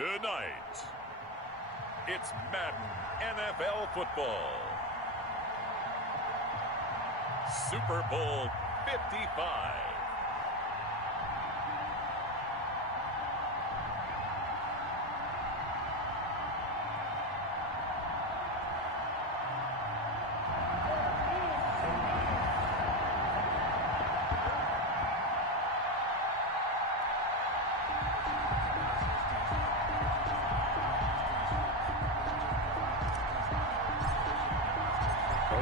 Tonight, it's Madden NFL football. Super Bowl 55.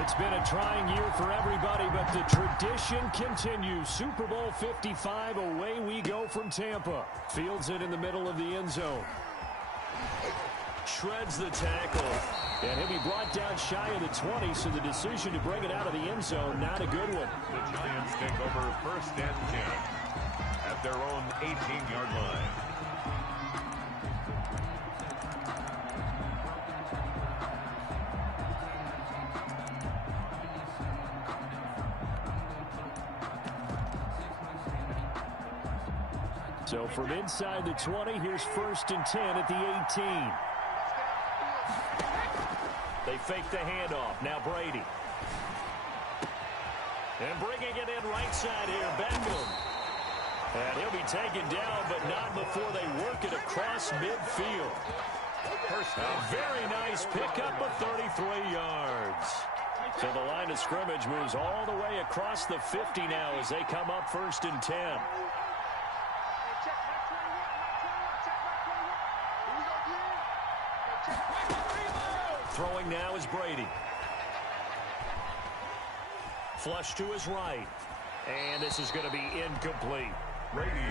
It's been a trying year for everybody, but the tradition continues. Super Bowl 55, away we go from Tampa. Fields it in the middle of the end zone. Shreds the tackle. And he'll be brought down shy of the 20, so the decision to bring it out of the end zone, not a good one. The Giants take over 1st and 10 at their own 18-yard line. So from inside the 20, here's 1st and 10 at the 18. They fake the handoff. Now Brady. And bringing it in right side here, Bengal. And he'll be taken down, but not before they work it across midfield. A very nice pickup of 33 yards. So the line of scrimmage moves all the way across the 50 now as they come up 1st and 10. Throwing now is Brady. Flush to his right. And this is going to be incomplete.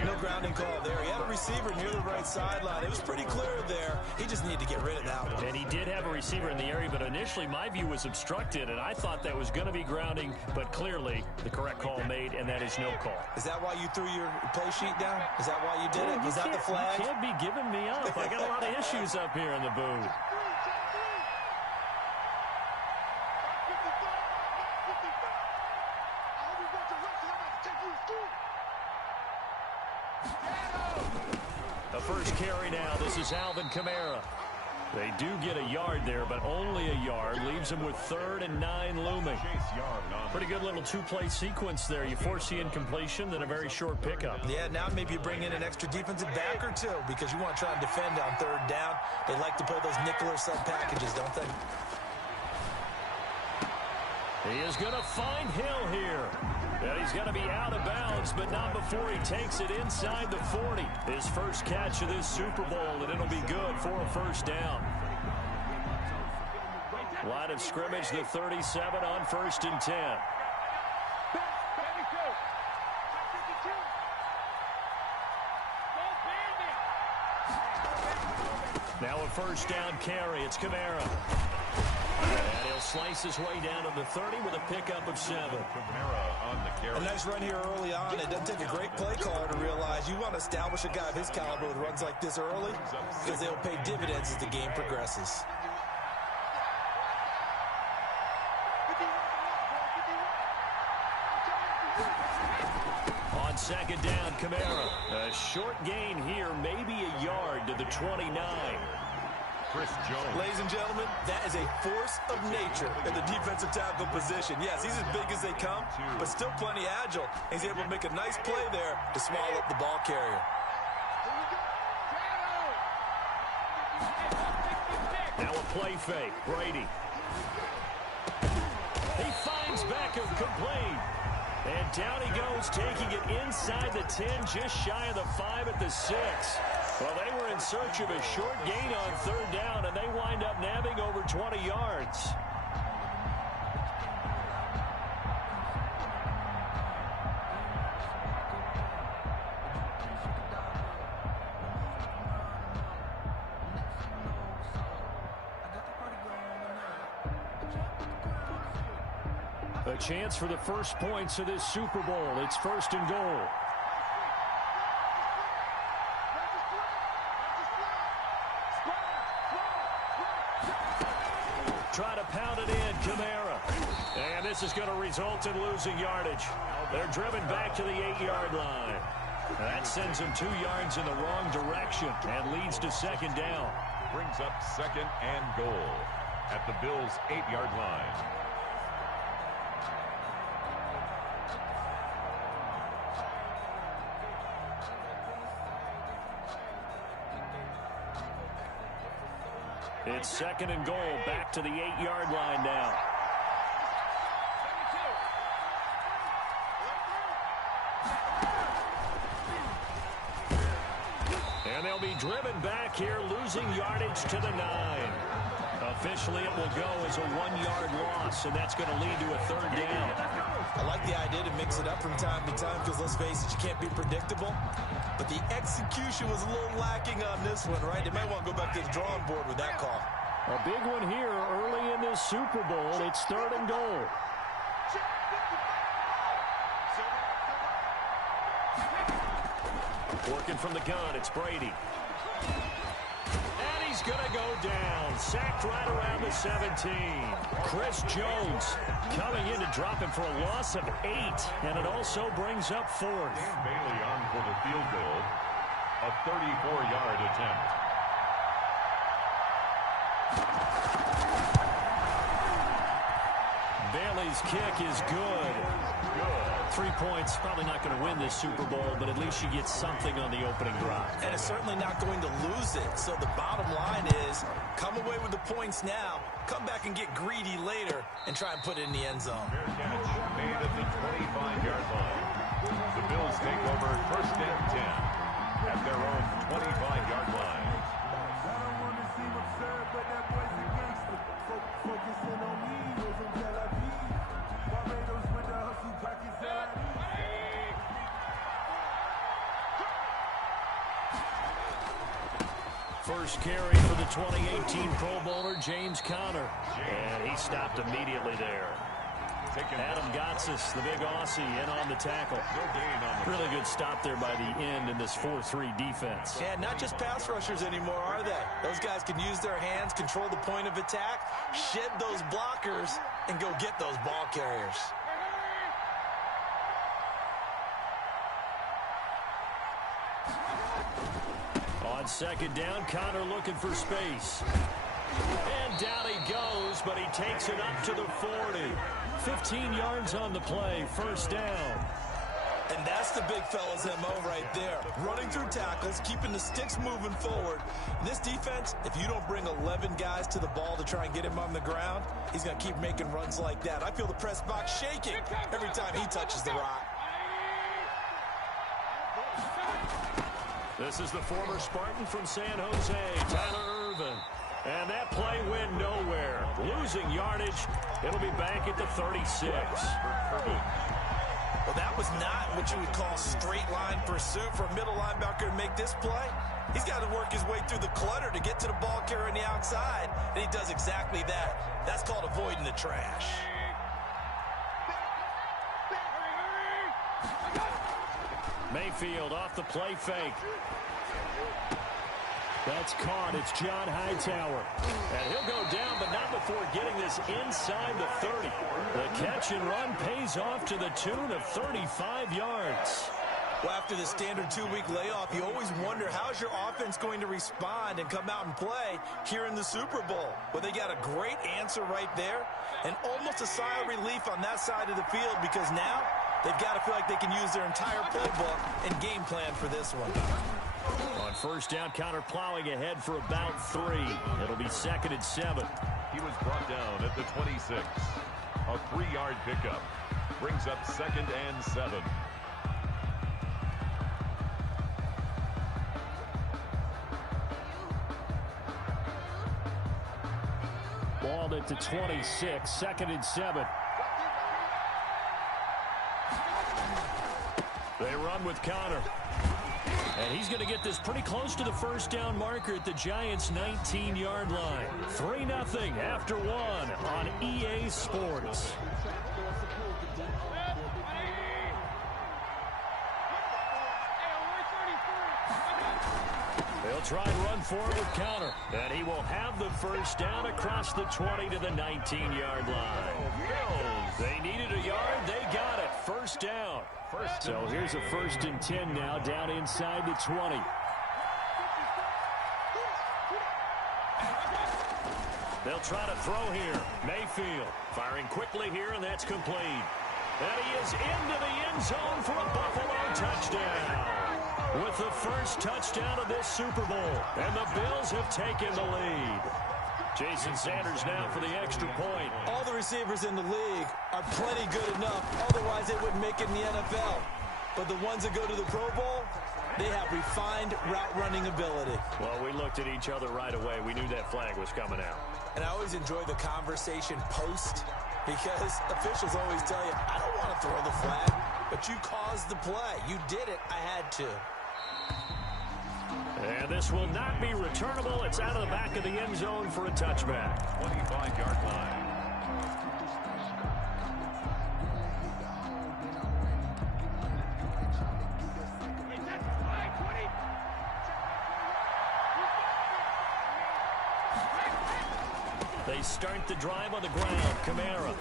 No grounding call there. He had a receiver near the right sideline. It was pretty clear there. He just needed to get rid of that one. And he did have a receiver in the area, but initially my view was obstructed, and I thought that was going to be grounding, but clearly the correct call made, and that is no call. Is that why you threw your play sheet down? Is that why you did it? Was that the flag? You can't be giving me up. I got a lot of issues up here in the booth. The first carry now. This is Alvin Kamara. They do get a yard there, but only a yard. Leaves them with 3rd and 9 looming. Pretty good little two-play sequence there. You force the incompletion, then a very short pickup. Yeah, now maybe you bring in an extra defensive back or two because you want to try and defend on 3rd down. They like to play those nickel or sub packages, don't they? He is going to find Hill here. And he's going to be out of bounds, but not before he takes it inside the 40. His first catch of this Super Bowl, and it'll be good for a 1st down. Line of scrimmage, the 37 on 1st and 10. Now a 1st down carry. It's Kamara. And he'll slice his way down to the 30 with a pickup of 7. Kamara on the carry. A nice run here early on. It doesn't take a great play caller to realize you want to establish a guy of his caliber with runs like this early because they'll pay dividends as the game progresses. On 2nd down, Kamara. A short gain here, maybe a yard to the 29. Ladies and gentlemen, that is a force of nature in the defensive tackle position. Yes, he's as big as they come, but still plenty agile. He's able to make a nice play there to swallow up the ball carrier. Now a play fake. Brady. He finds Beckham complete. And down he goes, taking it inside the 10, just shy of the 5 at the 6. Well, they were in search of a short gain on 3rd down, and they wind up nabbing over 20 yards. A chance for the first points of this Super Bowl. It's 1st and goal. Try to pound it in, Kamara. And this is going to result in losing yardage. They're driven back to the 8-yard line. That sends him 2 yards in the wrong direction and leads to second down. Brings up second and goal at the Bills' 8-yard line. It's second and goal, back to the 8-yard line now. And they'll be driven back here, losing yardage to the 9. Officially, it will go as a 1-yard loss, and that's going to lead to a third down. I like the idea to mix it up from time to time because, let's face it, you can't be predictable. But the execution was a little lacking on this one, right? They might want to go back to the drawing board with that call. A big one here early in this Super Bowl. It's third and goal. Working from the gun, it's Brady. And he's going to go down. Sacked right around the 17. Chris Jones coming in to drop him for a loss of 8. And it also brings up fourth. Bailey on for the field goal. A 34-yard attempt. Bailey's kick is good. 3 points, probably not going to win this Super Bowl, but at least you get something on the opening drive. And it's certainly not going to lose it. So the bottom line is, come away with the points now, come back and get greedy later, and try and put it in the end zone. Fair catch made at the 25-yard line. The Bills take over first and 10 at their own 25-yard line. First carry for the 2018 Pro Bowler, James Conner. And he stopped immediately there. Adam Gotsis, the big Aussie, in on the tackle. Really good stop there by the end in this 4-3 defense. And not just pass rushers anymore, are they? Those guys can use their hands, control the point of attack, shed those blockers, and go get those ball carriers. On second down, Conner looking for space. And down he goes, but he takes it up to the 40. 15 yards on the play, first down. And that's the big fella's MO right there. Running through tackles, keeping the sticks moving forward. In this defense, if you don't bring 11 guys to the ball to try and get him on the ground, he's going to keep making runs like that. I feel the press box shaking every time he touches the rock. This is the former Spartan from San Jose, Tyler Ervin. And that play went nowhere. Losing yardage. It'll be back at the 36. Well, that was not what you would call straight line pursuit for a middle linebacker to make this play. He's got to work his way through the clutter to get to the ball carrier on the outside, and he does exactly that. That's called avoiding the trash. Mayfield off the play fake. That's caught. It's John Hightower. And he'll go down, but not before getting this inside the 30. The catch and run pays off to the tune of 35 yards. Well, after the standard 2-week layoff, you always wonder, how's your offense going to respond and come out and play here in the Super Bowl? Well, they got a great answer right there, and almost a sigh of relief on that side of the field, because now they've got to feel like they can use their entire playbook and game plan for this one. On first down, Conner plowing ahead for about 3. It'll be second and 7. He was brought down at the 26. A 3-yard pickup. Brings up second and 7. Ball at the 26, second and 7. They run with Conner. And he's going to get this pretty close to the first down marker at the Giants' 19-yard line. 3-0 after 1 on EA Sports. They'll try and run forward with counter. And he will have the first down across the 20 to the 19-yard line. They needed a yard. They got it. First down. So here's a 1st and 10 now down inside the 20. They'll try to throw here. Mayfield firing quickly here, and that's complete. And he is into the end zone for a Buffalo touchdown. With the first touchdown of this Super Bowl. And the Bills have taken the lead. Jason Sanders now for the extra point. All the receivers in the league are plenty good enough. Otherwise, they wouldn't make it in the NFL. But the ones that go to the Pro Bowl, they have refined route running ability. Well, we looked at each other right away. We knew that flag was coming out. And I always enjoy the conversation post because officials always tell you, I don't want to throw the flag, but you caused the play. You did it. I had to. And this will not be returnable. It's out of the back of the end zone for a touchback. 25-yard line. They start the drive on the ground. Kamara.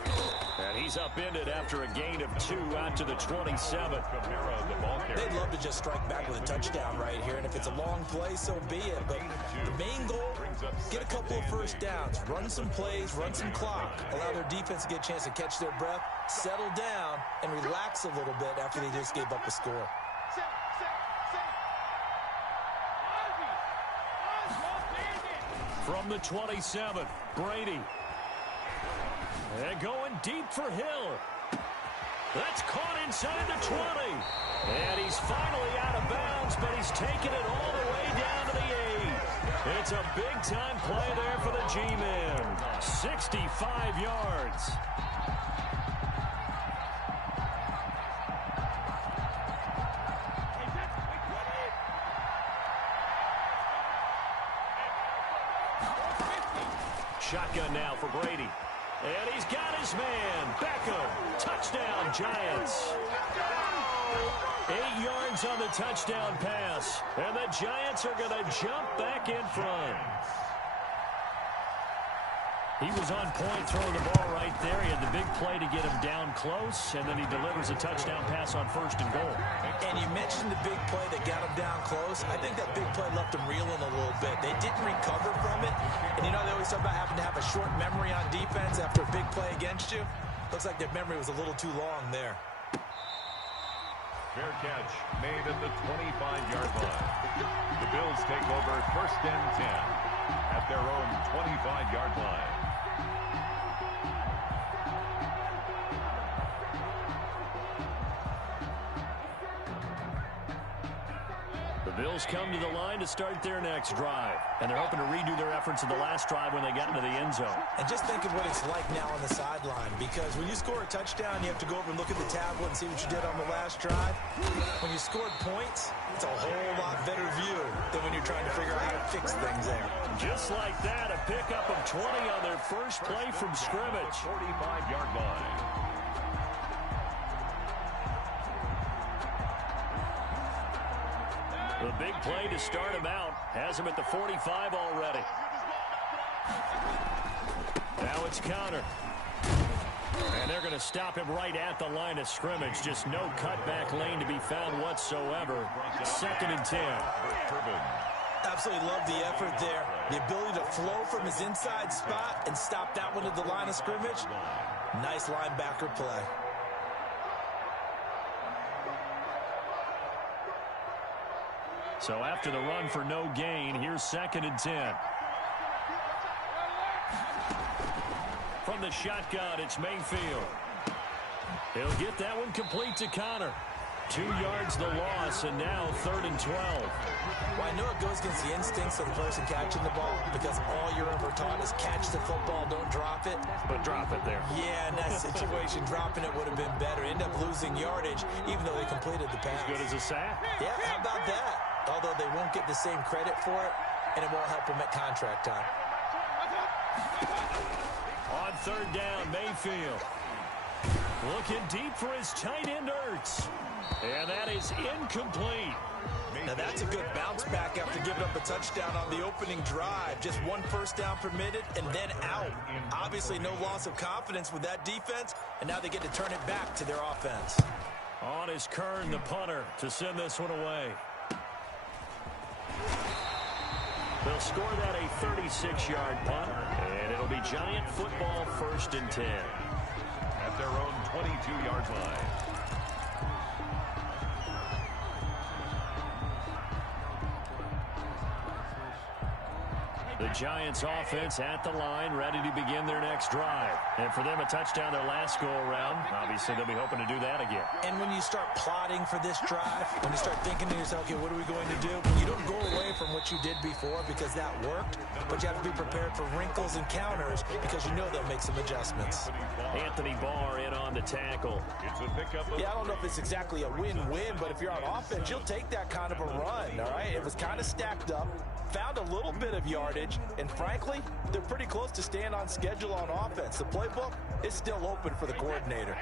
And he's upended after a gain of 2 out to the 27. Kamara, the ball carrier. They'd love to just strike back with a touchdown right here. And if it's a long play, so be it. But the main goal, get a couple of first downs. Run some plays, run some clock. Allow their defense to get a chance to catch their breath, settle down, and relax a little bit after they just gave up a score. From the 27, Brady. And going deep for Hill. That's caught inside the 20. And he's finally out of bounds, but he's taken it all the way down to the 8. It's a big-time play there for the G-Men. 65 yards. Shotgun now for Brady. And he's got his man. Beckham. Touchdown, Giants. 8 yards on the touchdown pass. And the Giants are going to jump back in front. He was on point throwing the ball right there. He had the big play to get him down close, and then he delivers a touchdown pass on 1st and goal. And you mentioned the big play that got him down close. I think that big play left him reeling a little bit. They didn't recover from it. And, you know, they always talk about having to have a short memory on defense after a big play against you. Looks like their memory was a little too long there. Fair catch made at the 25-yard line. The Bills take over 1st and 10 at their own 25-yard line. The Bills come to the line to start their next drive. And they're hoping to redo their efforts in the last drive when they got into the end zone. And just think of what it's like now on the sideline, because when you score a touchdown, you have to go over and look at the tablet and see what you did on the last drive. When you scored points, it's a whole lot better view than when you're trying to figure out how to fix things there. Just like that, a pickup of 20 on their first play from scrimmage. 45-yard line. The big play to start him out has him at the 45 already. Now it's counter. And they're going to stop him right at the line of scrimmage. Just no cutback lane to be found whatsoever. 2nd and 10. Absolutely love the effort there. The ability to flow from his inside spot and stop that one at the line of scrimmage. Nice linebacker play. So after the run for no gain, here's 2nd and 10. From the shotgun, it's Mayfield. He'll get that one complete to Connor. 2 yards the loss, and now 3rd and 12. Well, I know it goes against the instincts of the person catching the ball, because all you're ever taught is catch the football, don't drop it. But drop it there. Yeah, in that situation, dropping it would have been better. End up losing yardage, even though they completed the pass. As good as a sack. Yeah, how about that? Although they won't get the same credit for it, and it won't help them at contract time. On 3rd down, Mayfield. Looking deep for his tight end, Ertz. And that is incomplete. Now that's a good bounce back after giving up a touchdown on the opening drive. Just one first down permitted and then out. Obviously no loss of confidence with that defense, and now they get to turn it back to their offense. On is Kern, the punter, to send this one away. They'll score that a 36-yard punt, and it'll be Giant football 1st and 10. At their own 22-yard line. The Giants offense at the line, ready to begin their next drive. And for them, a touchdown their last go-around. Obviously, they'll be hoping to do that again. And when you start plotting for this drive, when you start thinking to yourself, okay, what are we going to do? You don't go away from what you did before because that worked, but you have to be prepared for wrinkles and counters because you know they'll make some adjustments. Anthony Barr in on the tackle. It's a pickup. Yeah, I don't know if it's exactly a win-win, but if you're on offense, you'll take that kind of a run, all right? It was kind of stacked up. Found a little bit of yardage, and frankly, they're pretty close to staying on schedule on offense. The playbook is still open for the coordinator.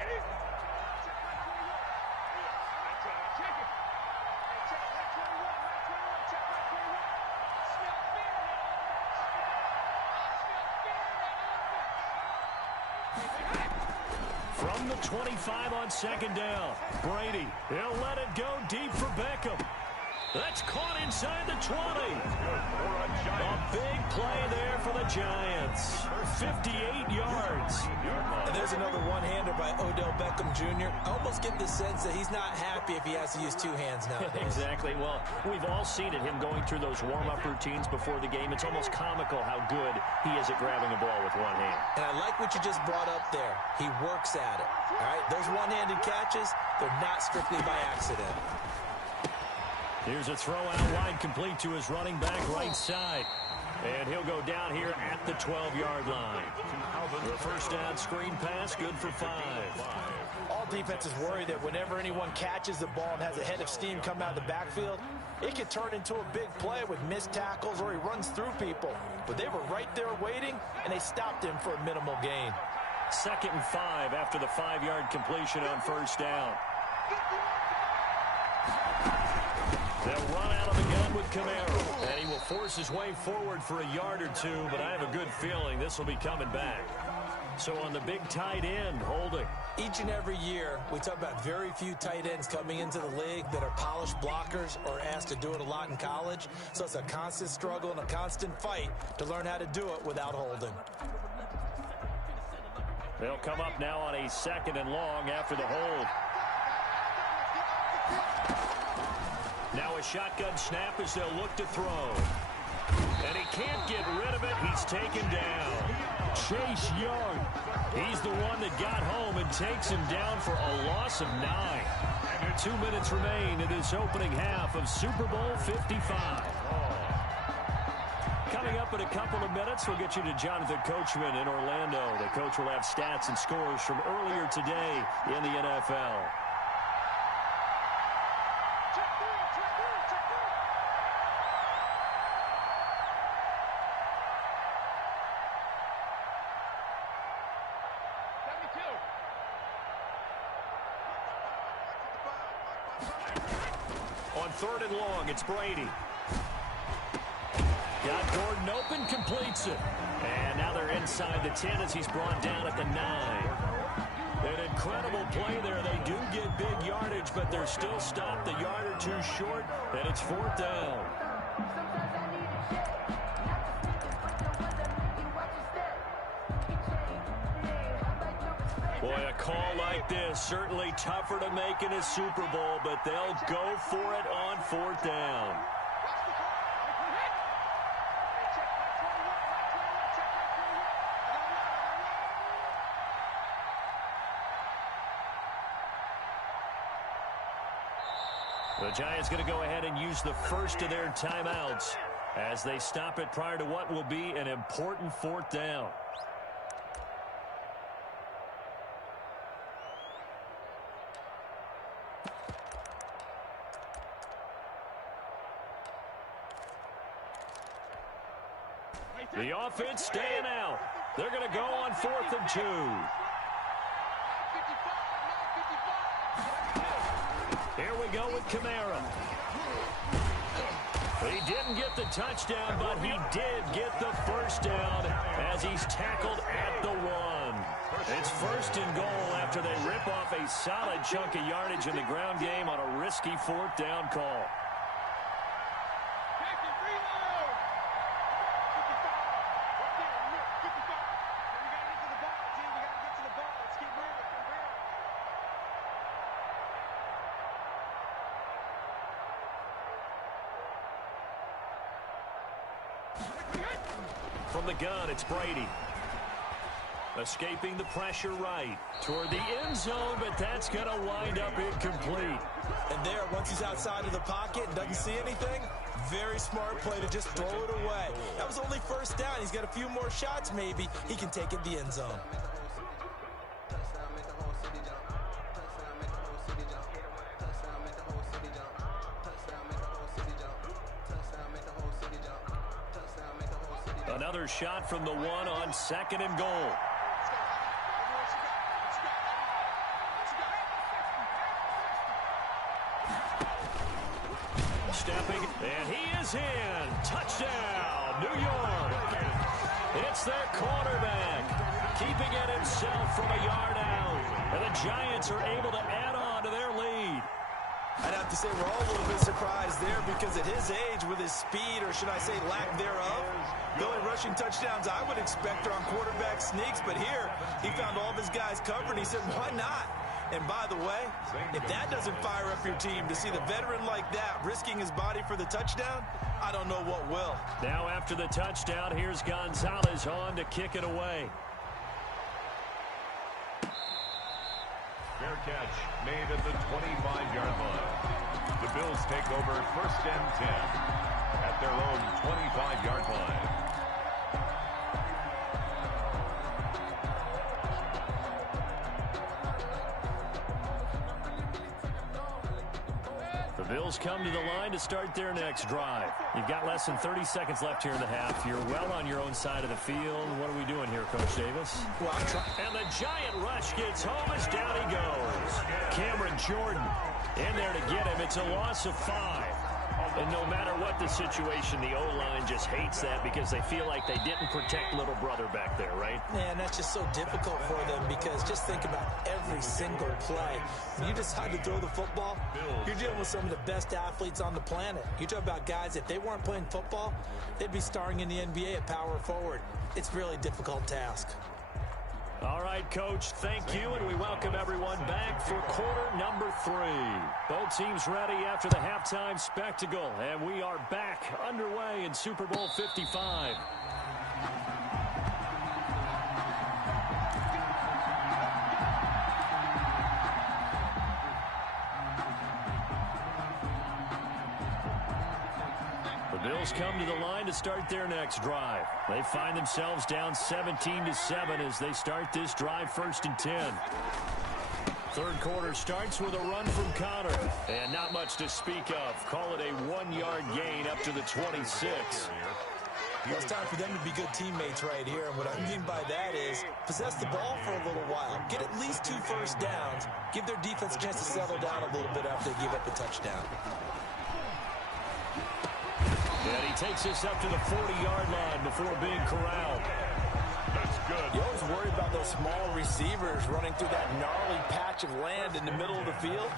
From the 25 on 2nd down, Brady, he'll let it go deep for Beckham. That's caught inside the 20. A big play there for the Giants. 58 yards. And there's another one-hander by Odell Beckham Jr. I almost get the sense that he's not happy if he has to use two hands nowadays. Exactly. Well, we've all seen it, him going through those warm-up routines before the game. It's almost comical how good he is at grabbing a ball with one hand. And I like what you just brought up there. He works at it. All right, those one-handed catches, they're not strictly by accident. Here's a throw out wide, complete to his running back right side. And he'll go down here at the 12-yard line. The first down screen pass, good for 5. All defenses worry that whenever anyone catches the ball and has a head of steam come out of the backfield, it could turn into a big play with missed tackles or he runs through people. But they were right there waiting, and they stopped him for a minimal gain. 2nd and 5 after the 5-yard completion on first down. They'll run out of the gun with Camaro, and he will force his way forward for a yard or two, but I have a good feeling this will be coming back. So on the big tight end, Holding. Each and every year, we talk about very few tight ends coming into the league that are polished blockers or asked to do it a lot in college. So it's a constant struggle and a constant fight to learn how to do it without Holding. They'll come up now on a 2nd and long after the hold. Now a shotgun snap as they'll look to throw. And he can't get rid of it. He's taken down. Chase Young. He's the one that got home and takes him down for a loss of 9. 2 minutes remain in this opening half of Super Bowl 55. Coming up in a couple of minutes, we'll get you to Jonathan Coachman in Orlando. The coach will have stats and scores from earlier today in the NFL. On 3rd and long, it's Brady. Got Gordon open, completes it. And now they're inside the 10 as he's brought down at the 9. An incredible play there. They do get big yardage, but they're still stopped a yard or two short, and it's 4th down. Boy, a call like this, certainly tougher to make in a Super Bowl, but they'll go for it on 4th down. The Giants going to go ahead and use the first of their timeouts as they stop it prior to what will be an important 4th down. The offense staying out. They're going to go on 4th and 2. Here we go with Camaro. didn't get the touchdown, but he did get the first down as he's tackled at the 1. It's 1st and goal after they rip off a solid chunk of yardage in the ground game on a risky 4th down call. From the gun, it's Brady. Escaping the pressure right toward the end zone, but that's going to wind up incomplete. And there, once he's outside of the pocket and doesn't see anything, very smart play to just throw it away. That was only 1st down. He's got a few more shots, maybe. He can take it the end zone. Another shot from the 1 on 2nd and goal. Stepping, and he is in. Touchdown, New York. It's their quarterback, keeping it himself from a yard out. And the Giants are able to add on to their lead. I'd have to say we're all a little bit surprised there because at his age, with his speed, or should I say lack thereof, the only rushing touchdowns I would expect are on quarterback sneaks. But here, he found all of his guys covered, and he said, why not? And by the way, if that doesn't fire up your team to see the veteran like that risking his body for the touchdown, I don't know what will. Now after the touchdown, here's Gonzalez on to kick it away. Fair catch made at the 25-yard line. The Bills take over 1st and 10 at their own 25-yard line. The Bills come to the line to start their next drive. You've got less than 30 seconds left here in the half. You're well on your own side of the field. What are we doing here, Coach Davis? Well, and the giant rush gets home as down he goes. Cameron Jordan in there to get him. It's a loss of 5. And no matter what the situation, the O-line just hates that because they feel like they didn't protect little brother back there, right? Man, that's just so difficult for them because just think about every single play. When you decide to throw the football, you're dealing with some of the best athletes on the planet. You talk about guys, if they weren't playing football, they'd be starring in the NBA at power forward. It's a really difficult task. All right, Coach, thank you, and we welcome everyone back for quarter number 3. Both teams ready after the halftime spectacle, and we are back underway in Super Bowl 55. The Bills come to the line to start their next drive. They find themselves down 17-7 as they start this drive 1st and 10. Third quarter starts with a run from Connor. And not much to speak of. Call it a 1-yard gain up to the 26. Well, it's time for them to be good teammates right here. And what I mean by that is possess the ball for a little while. Get at least 2 first downs. Give their defense a chance to settle down a little bit after they give up the touchdown. And he takes us up to the 40-yard line before being corralled. That's good. You always worry about those small receivers running through that gnarly patch of land in the middle of the field.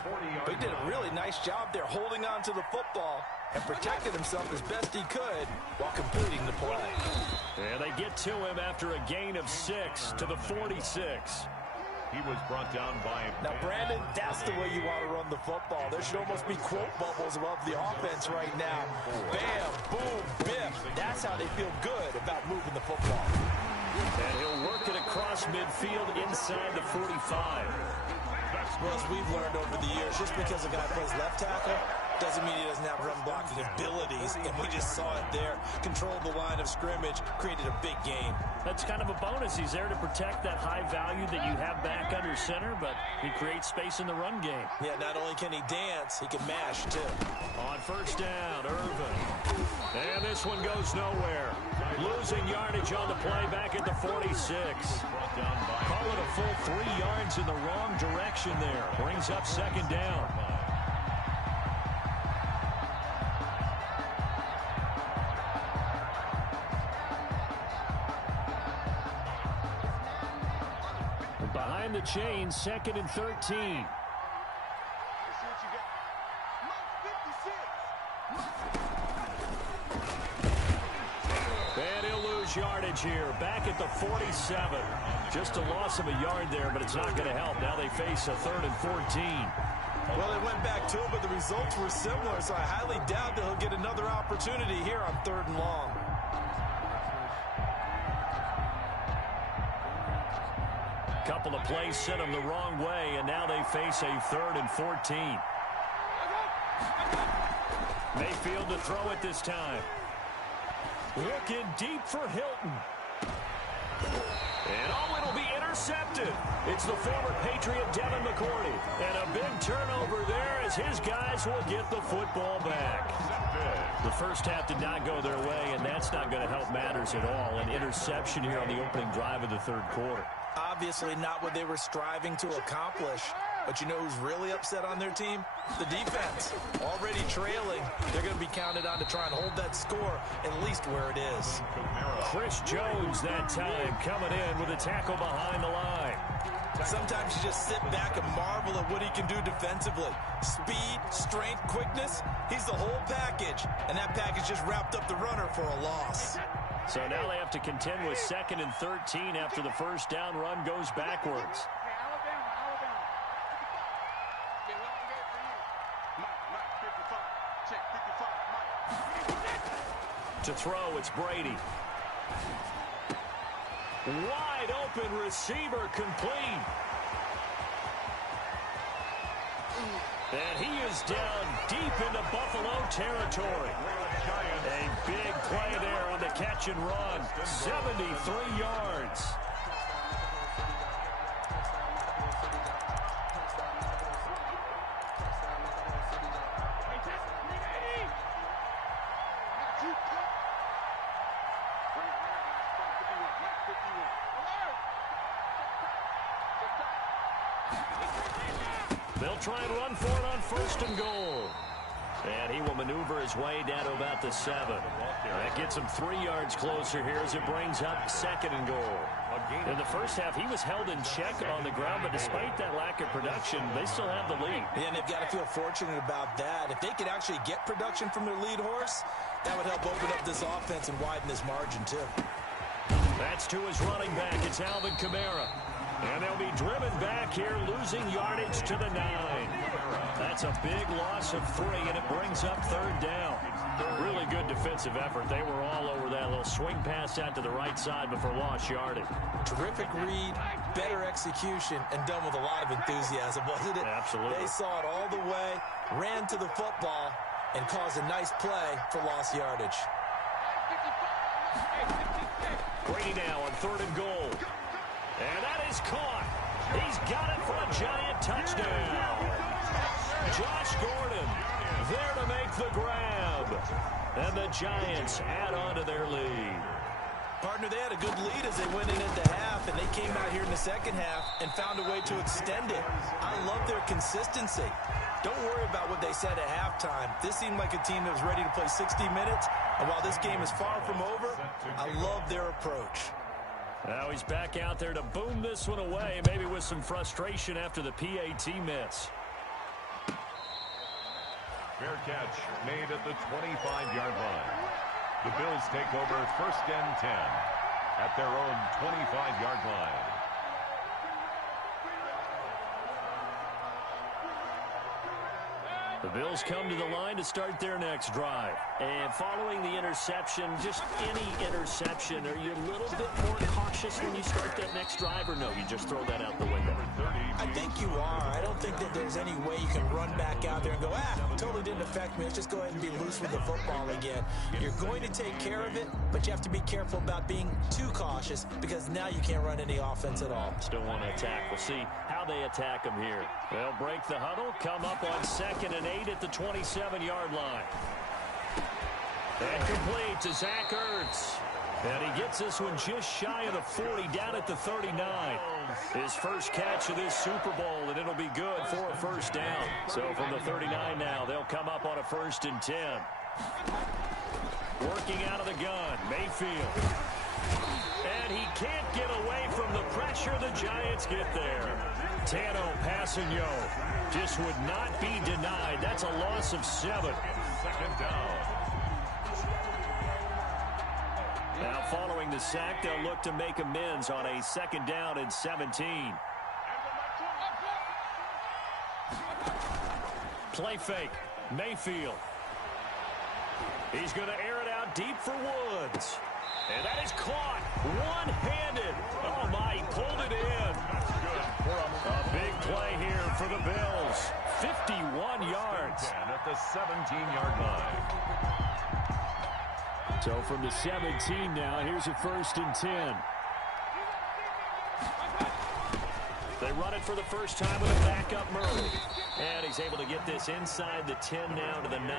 But he did a really nice job there holding on to the football and protected himself as best he could while completing the play. And they get to him after a gain of 6 to the 46. He was brought down by... Now, Brandon, that's the way you want to run the football. There should almost be quote bubbles above the offense right now. Bam, boom, biff. That's how they feel good about moving the football. And he'll work it across midfield inside the 45. Well, as we've learned over the years, just because a guy plays left tackle doesn't mean he doesn't have run blocking abilities, and we just saw it there. Controlled the line of scrimmage, created a big gain. That's kind of a bonus. He's there to protect that high value that you have back under center, but he creates space in the run game. Yeah, not only can he dance, he can mash, too. On first down, Irvin. And this one goes nowhere. Losing yardage on the play back at the 46. Call it a full 3 yards in the wrong direction there. Brings up 2nd down. behind the chains, 2nd and 13. And he'll lose yardage here. Back at the 47. Just a loss of a yard there, but it's not going to help. Now they face a 3rd and 14. Well, they went back to it, but the results were similar, so I highly doubt that he'll get another opportunity here on 3rd and long. Couple of plays sent them the wrong way, and now they face a 3rd and 14. Mayfield to throw it this time. Looking deep for Hilton. And it'll be intercepted. It's the former Patriot Devin McCourty. And a big turnover there as his guys will get the football back. The first half did not go their way, and that's not going to help matters at all. An interception here on the opening drive of the 3rd quarter. Obviously not what they were striving to accomplish. But you know who's really upset on their team? The defense. Already trailing. They're going to be counted on to try and hold that score at least where it is. Chris Jones that time coming in with a tackle behind the line. Sometimes you just sit back and marvel at what he can do defensively. Speed, strength, quickness. He's the whole package. And that package just wrapped up the runner for a loss. So now they have to contend with 2nd and 13 after the first down run goes backwards. To throw, it's Brady. Wide open receiver complete. And he is down deep into Buffalo territory. A big play there on the catch and run. 73 yards. They'll try and run for it on 1st and goal. And he will maneuver his way down to about the 7. That gets him 3 yards closer here as it brings up 2nd and goal. In the first half, he was held in check on the ground, but despite that lack of production, they still have the lead. And they've got to feel fortunate about that. If they could actually get production from their lead horse, that would help open up this offense and widen this margin, too. That's to his running back. It's Alvin Kamara. And they'll be driven back here, losing yardage to the 9. That's a big loss of 3, and it brings up 3rd down. Really good defensive effort. They were all over that little swing pass out to the right side before lost yardage. Terrific read, better execution, and done with a lot of enthusiasm, wasn't it? Absolutely. They saw it all the way, ran to the football, and caused a nice play for lost yardage. Brady now on 3rd and goal. And that is caught. He's got it for a giant touchdown. Josh Gordon there to make the grab. And the Giants add on to their lead. Partner, they had a good lead as they went in at the half, and they came out here in the second half and found a way to extend it. I love their consistency. Don't worry about what they said at halftime. This seemed like a team that was ready to play 60 minutes, and while this game is far from over, I love their approach. Now he's back out there to boom this one away, maybe with some frustration after the PAT miss. Fair catch made at the 25-yard line. The Bills take over 1st and 10 at their own 25-yard line. The Bills come to the line to start their next drive. And following the interception, just any interception, are you a little bit more cautious when you start that next drive, or no, you just throw that out the window? I think you are. I don't think that there's any way you can run back out there and go, totally didn't affect me. Let's just go ahead and be loose with the football again. You're going to take care of it, but you have to be careful about being too cautious because now you can't run any offense at all. Still want to attack. We'll see how they attack them here. They'll break the huddle, come up on 2nd and 8 at the 27-yard line. And complete to Zach Ertz. And he gets this one just shy of the 40, down at the 39. His first catch of this Super Bowl, and it'll be good for a 1st down. So from the 39 now, they'll come up on a 1st and 10. Working out of the gun, Mayfield. And he can't get away from the pressure. The Giants get there. Tano passing yo. Just would not be denied. That's a loss of 7. Second down. Now following the sack, they'll look to make amends on a 2nd down and 17. Play fake. Mayfield. He's going to air it out deep for Woods. And that is caught one-handed. Oh, my, he pulled it in. That's good. A big play here for the Bills. 51 yards. At the 17-yard line. So from the 17 now, here's a 1st and 10. They run it for the first time with a backup Murray. And he's able to get this inside the 10 now to the 9.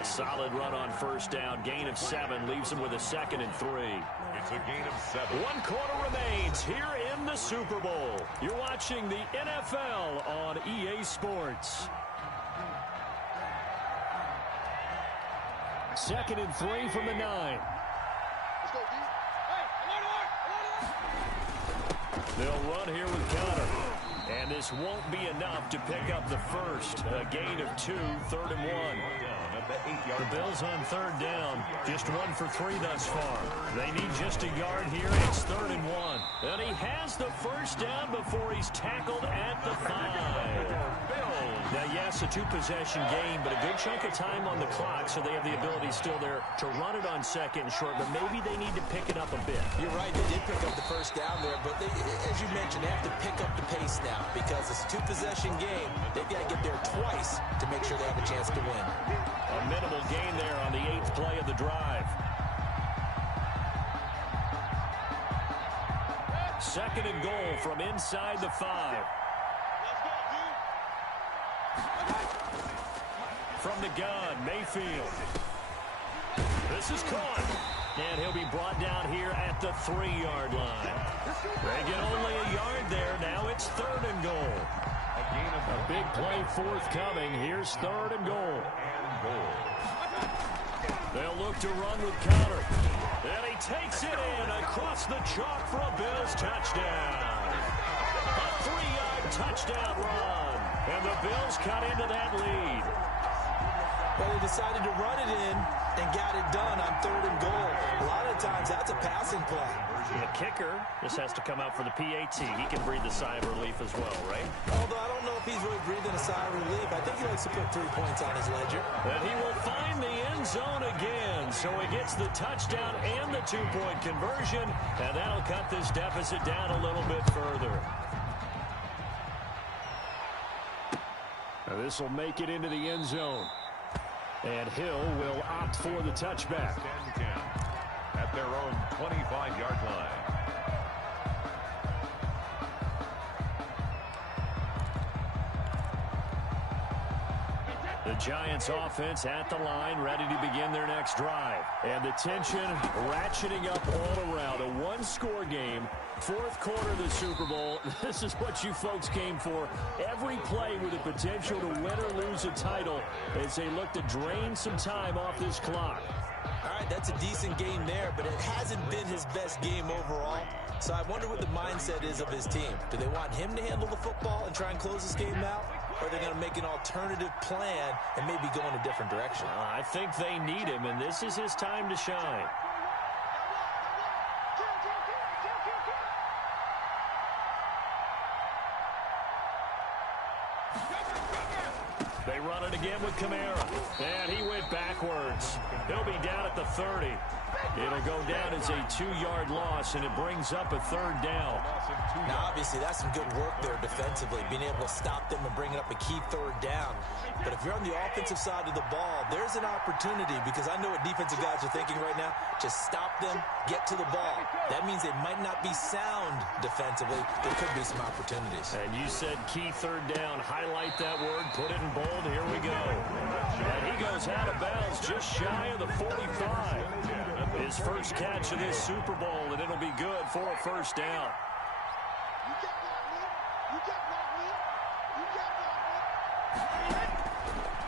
A solid run on 1st down. Gain of 7 leaves him with a 2nd and 3. It's a gain of 7. 1 quarter remains here in the Super Bowl. You're watching the NFL on EA Sports. 2nd and 3 from the 9. They'll run here with Connor. And this won't be enough to pick up the first. A gain of 2, 3rd and 1. The Bills on 3rd down. Just 1 for 3 thus far. They need just a yard here. It's 3rd and 1. And he has the first down before he's tackled at the 5. Now, yes, a 2-possession game, but a good chunk of time on the clock, so they have the ability still there to run it on 2nd and short, but maybe they need to pick it up a bit. You're right, they did pick up the first down there, but they, as you mentioned, they have to pick up the pace now because it's a 2-possession game. They've got to get there twice to make sure they have a chance to win. A minimal gain there on the 8th play of the drive. 2nd and goal from inside the 5. From the gun, Mayfield. This is caught. And he'll be brought down here at the 3-yard line. They get only a yard there. Now it's 3rd and goal. A big play forthcoming. Here's 3rd and goal. They'll look to run with Connor. And he takes it in across the chalk for a Bills touchdown. A 3-yard touchdown run. And the Bills cut into that lead. But they decided to run it in and got it done on 3rd and goal. A lot of times that's a passing play. The kicker just has to come out for the PAT. He can breathe a sigh of relief as well, right? Although I don't know if he's really breathing a sigh of relief. I think he likes to put 3 points on his ledger. And he will find the end zone again. So he gets the touchdown and the 2-point conversion. And that'll cut this deficit down a little bit further. Now this will make it into the end zone. And Hill will opt for the touchback. 10-10 at their own 25-yard line. The Giants offense at the line, ready to begin their next drive. And the tension ratcheting up all around. A 1-score game. 4th quarter of the Super Bowl. This is what you folks came for. Every play with the potential to win or lose a title as they look to drain some time off this clock. All right, that's a decent game there, but it hasn't been his best game overall. So I wonder what the mindset is of his team. Do they want him to handle the football and try and close this game out? Or are they going to make an alternative plan and maybe go in a different direction? I think they need him, and this is his time to shine. They run it again with Kamara. And he went backwards. He'll be down at the 30. It'll go down as a 2-yard loss, and it brings up a 3rd down. Now, obviously, that's some good work there defensively, being able to stop them and bring up a key 3rd down. But if you're on the offensive side of the ball, there's an opportunity because I know what defensive guys are thinking right now. Just stop them, get to the ball. That means they might not be sound defensively. There could be some opportunities. And you said key 3rd down. Highlight that word. Put it in bold. Here we go. And he goes out of bounds just shy of the 45. His first catch of this Super Bowl, and it'll be good for a 1st down.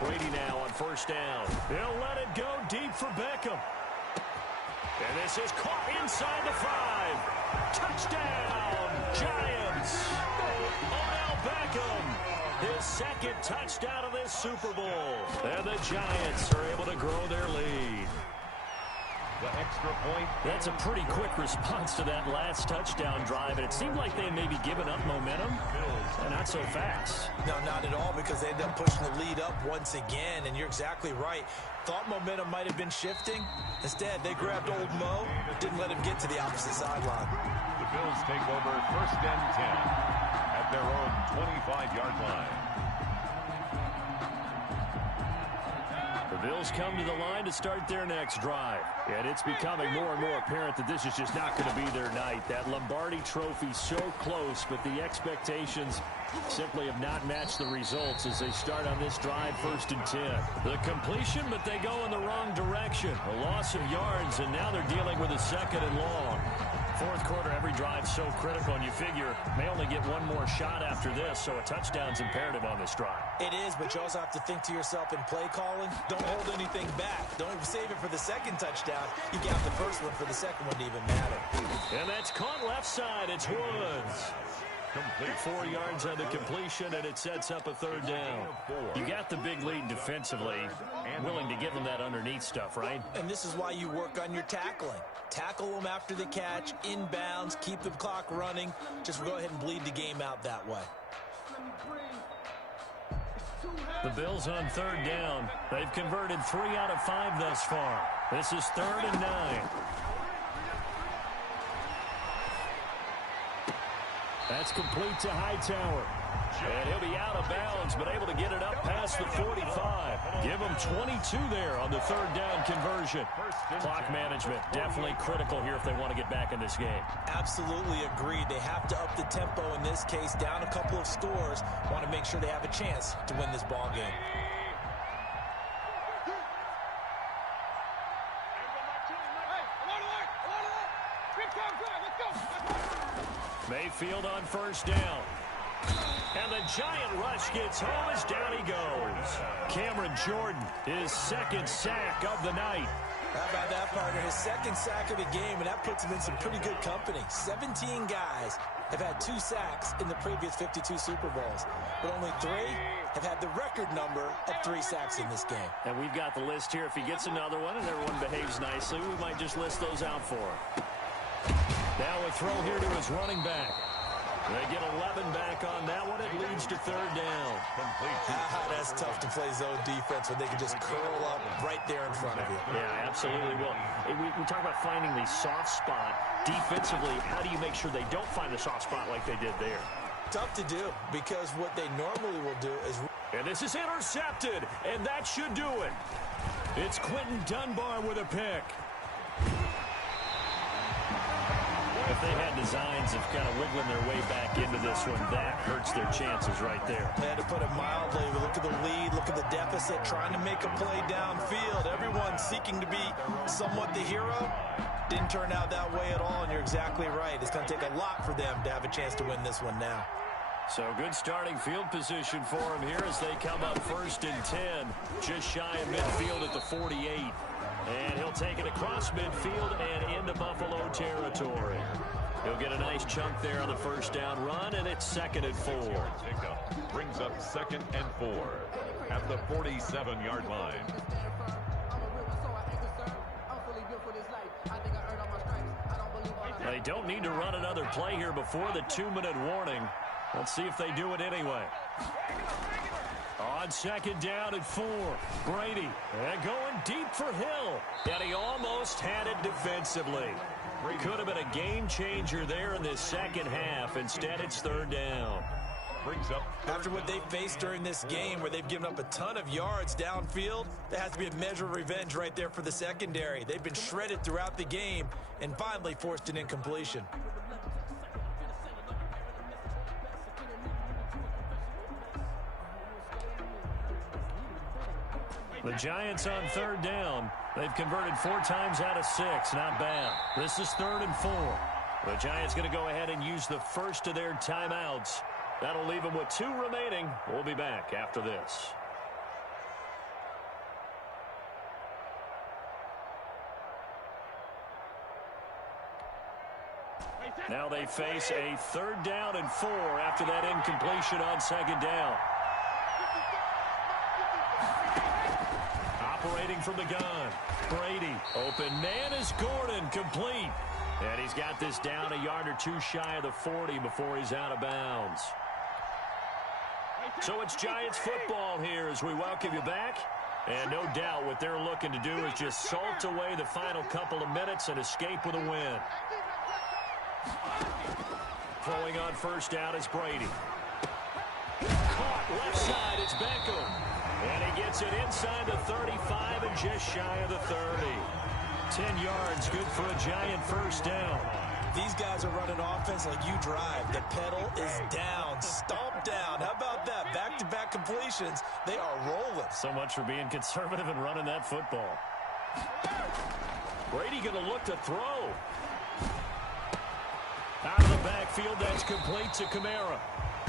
Brady now on 1st down. He'll let it go deep for Beckham. And this is caught inside the 5. Touchdown, Giants. Odell Beckham, his second touchdown of this Super Bowl. And the Giants are able to grow their lead. The extra point. That's a pretty quick response to that last touchdown drive, and it seemed like they had maybe given up momentum. Not so fast. No, not at all, because they ended up pushing the lead up once again, and you're exactly right. Thought momentum might have been shifting. Instead, they grabbed old Mo, didn't let him get to the opposite sideline. The Bills take over 1st and 10 at their own 25-yard line. The Bills come to the line to start their next drive. And it's becoming more and more apparent that this is just not going to be their night. That Lombardi trophy so close, but the expectations simply have not matched the results as they start on this drive 1st and 10. The completion, but they go in the wrong direction. A loss of yards, and now they're dealing with a 2nd and long. 4th quarter, every drive so critical, and you figure may only get one more shot after this, so a touchdown's imperative on this drive. It is, but you also have to think to yourself in play calling, don't hold anything back. Don't save it for the 2nd touchdown. You got the 1st one for the 2nd one to even matter. And that's caught left side. It's Woods. Complete 4 yards on the completion, and it sets up a 3rd down. You got the big lead defensively, willing to give them that underneath stuff, right? And this is why you work on your tackling. Tackle them after the catch, inbounds, keep the clock running. Just go ahead and bleed the game out that way. The Bills on 3rd down. They've converted 3 out of 5 thus far. This is 3rd and 9. That's complete to Hightower. And he'll be out of bounds, but able to get it up past the 45. Give them 22 there on the 3rd down conversion. Clock management, definitely critical here if they want to get back in this game. Absolutely agreed. They have to up the tempo in this case, down a couple of scores. Want to make sure they have a chance to win this ball game. Mayfield on 1st down. And the giant rush gets home as down he goes. Cameron Jordan, his 2nd sack of the night. How about that, partner? His 2nd sack of the game, and that puts him in some pretty good company. 17 guys have had 2 sacks in the previous 52 Super Bowls, but only 3 have had the record number of 3 sacks in this game. And we've got the list here. If he gets another one and everyone behaves nicely, we might just list those out for him. Now a throw here to his running back. They get 11 back on that one. It leads to 3rd down. That's tough to play zone defense when they can just curl up right there in front of you. Yeah, absolutely. Well, we talk about finding the soft spot. Defensively, how do you make sure they don't find the soft spot like they did there? Tough to do, because what they normally will do is... And this is intercepted, and that should do it. It's Quentin Dunbar with a pick. If they had designs of kind of wiggling their way back into this one, that hurts their chances right there. They had to put it mildly. Look at the lead, look at the deficit, trying to make a play downfield. Everyone seeking to be somewhat the hero. Didn't turn out that way at all, and you're exactly right. It's going to take a lot for them to have a chance to win this one now. So good starting field position for them here as they come up 1st and 10. Just shy of midfield at the 48. And he'll take it across midfield and into Buffalo territory. He'll get a nice chunk there on the 1st down run, and it's 2nd and 4. Pickup brings up 2nd and 4 at the 47-yard line. They don't need to run another play here before the 2-minute warning. Let's see if they do it anyway. On 2nd down and 4, Brady, and going deep for Hill. And he almost had it defensively. Could have been a game changer there in this 2nd half. Instead, it's 3rd down. Brings up after what they faced during this game where they've given up a ton of yards downfield, there has to be a measure of revenge right there for the secondary. They've been shredded throughout the game and finally forced an incompletion. The Giants on 3rd down. They've converted 4 times out of 6. Not bad. This is 3rd and 4. The Giants going to go ahead and use the first of their timeouts. That'll leave them with 2 remaining. We'll be back after this. Now they face a 3rd down and 4 after that incompletion on 2nd down. Operating from the gun, Brady. Open man is Gordon, complete. And he's got this down a yard or 2 shy of the 40 before he's out of bounds. So it's Giants football here as we welcome you back. And no doubt what they're looking to do is just salt away the final couple of minutes and escape with a win. Throwing on 1st down is Brady. Caught left side, it's Beckham. And he gets it inside the 35 and just shy of the 30. 10 yards, good for a Giant 1st down. These guys are running offense like you drive. The pedal is down, stomp down. How about that? Back-to-back completions. They are rolling. So much for being conservative and running that football. Brady going to look to throw. Out of the backfield, that's complete to Kamara.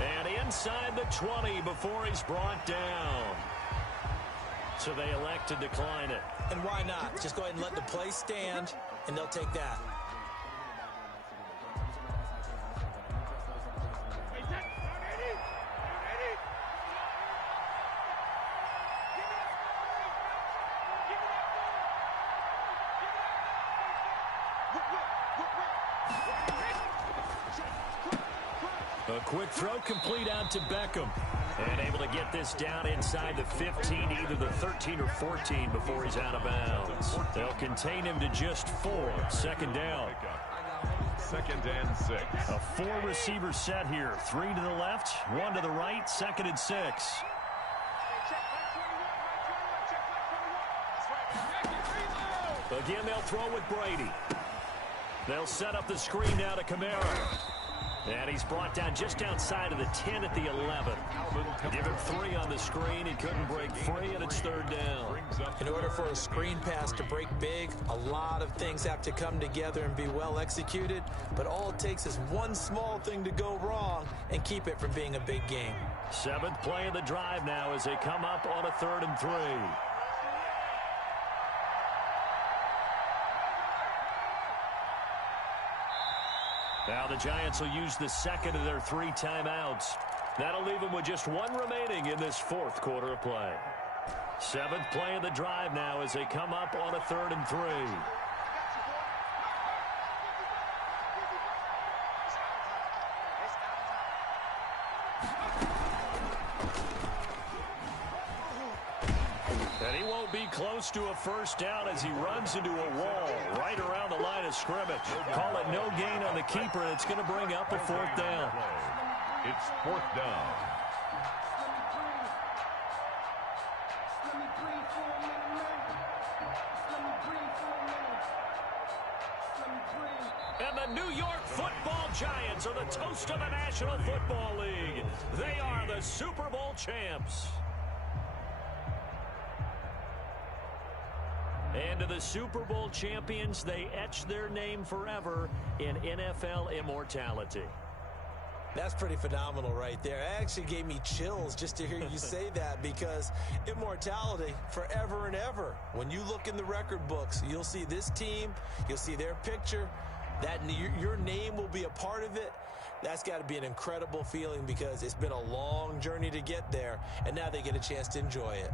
And inside the 20 before he's brought down. So they elect to decline it. And why not? Just go ahead and let the play stand, and they'll take that. A quick throw complete out to Beckham. And able to get this down inside the 15, either the 13 or 14 before he's out of bounds. They'll contain him to just 4. 2nd down. 2nd and 6. A 4-receiver set here. 3 to the left, 1 to the right, 2nd and 6. Again, they'll throw with Brady. They'll set up the screen now to Kamara. And he's brought down just outside of the 10 at the 11. Give him 3 on the screen. He couldn't break free, and it's 3rd down. In order for a screen pass to break big, a lot of things have to come together and be well executed. But all it takes is one small thing to go wrong and keep it from being a big game. 7th play of the drive now as they come up on a 3rd and 3. Now the Giants will use the 2nd of their 3 timeouts. That'll leave them with just 1 remaining in this 4th quarter of play. 7th play of the drive now as they come up on a 3rd and 3. And he won't be close to a 1st down as he runs into a wall right around the line of scrimmage. Call it no gain on the keeper, and it's going to bring up a 4th down. It's 4th down. And the New York Football Giants are the toast of the National Football League. They are the Super Bowl champs. And to the Super Bowl champions, they etch their name forever in NFL immortality. That's pretty phenomenal right there. It actually gave me chills just to hear you say that, because immortality forever and ever. When you look in the record books, you'll see this team, you'll see their picture, that your name will be a part of it. That's got to be an incredible feeling, because it's been a long journey to get there, and now they get a chance to enjoy it.